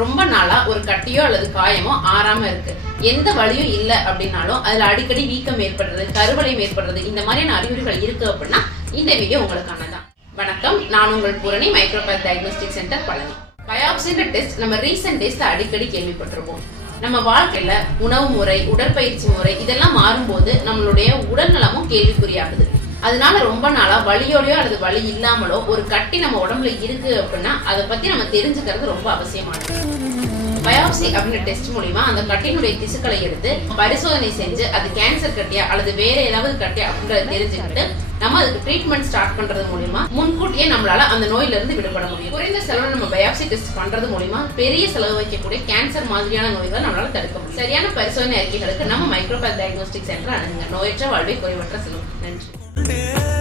ரொம்ப நாளா ஒரு கட்டியோ அல்லது காயமோ ஆறாம இருக்கு, எந்த வலியும் இல்ல அப்படின்னாலும் அதுல அடிக்கடி வீக்கம் ஏற்படுறது, கருவளையம் ஏற்படுறது, இந்த மாதிரியான அறிகுறிகள் இருக்கு அப்படின்னா இந்த வீடியோ உங்களுக்கானதான். வணக்கம், நான் உங்கள் Poorani, Micropath diagnostic centre, Palani. பயாப்சின்ற டெஸ்ட் நம்ம ரீசன்ட் டேஸ்ல அடிக்கடி கேள்விப்பட்டிருப்போம். நம்ம வாழ்க்கையில உணவு முறை, உடற்பயிற்சி முறை இதெல்லாம் மாறும்போது நம்மளுடைய உடல் நலமும் கேள்விக்குறியாகுது. அதனால ரொம்ப நாளா வலியோடயோ அல்லது வலி இல்லாமலோ ஒரு கட்டி நம்ம உடம்புல இருக்கு அப்படின்னா அதை பத்தி நம்ம தெரிஞ்சுக்கிறது ரொம்ப அவசியமானது. பயாப்சி அப்படின்ற டெஸ்ட் மூலியமா அந்த கட்டினுடைய திசுக்களை எடுத்து பரிசோதனை செஞ்சு அது கேன்சர் கட்டியா அல்லது வேற ஏதாவது கட்டியா அப்படின்றத தெரிஞ்சுக்கிட்டு நம்ம அதுக்கு ட்ரீட்மெண்ட் ஸ்டார்ட் பண்றது மூலியமா முன்கூட்டியே நம்மளால அந்த நோயில இருந்து விடுபட முடியும். குறைந்த செலவு நம்ம பயாப்சி டெஸ்ட் பண்றது மூலியமா பெரிய செலவு வைக்கக்கூடிய கேன்சர் மாதிரியான நோய்களை நம்மளால தடுக்க முடியும். சரியான பரிசோதனை அறிக்கைகளுக்கு நம்ம மைக்ரோபேத் டயக்னோஸ்டிக் சென்டர் அணுகுங்க. நோயற்ற வாழ்வை, குறைவற்ற செலவு. நன்றி.